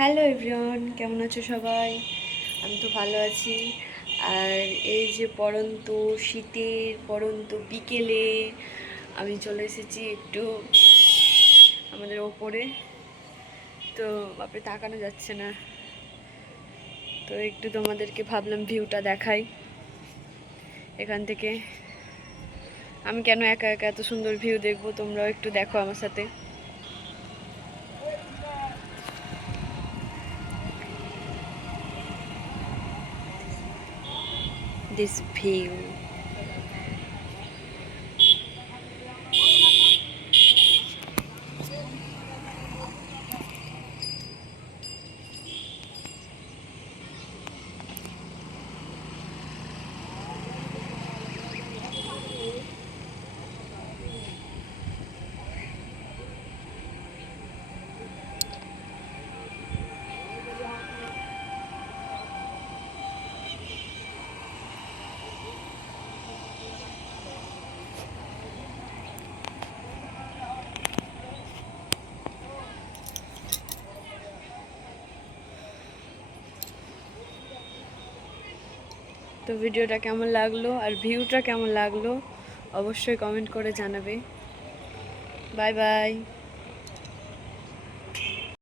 Hello everyone, কেমন আছো সবাই? আমি তো ভালো আছি। আর এই যে পড়ন্ত বিকেলে আমি চলে এসেছি একটু আমাদের ওপরে। তো আপনি তাকানো যাচ্ছে না, তো একটু তোমাদেরকে ভাবলাম ভিউটা দেখাই এখান থেকে। আমি কেন একা একা এত সুন্দর ভিউ দেখবো, তোমরাও একটু দেখো আমার সাথে। This view. তো ভিডিওটা কেমন লাগলো আর ভিউটা কেমন লাগলো অবশ্যই কমেন্ট করে জানাবে। Bye bye.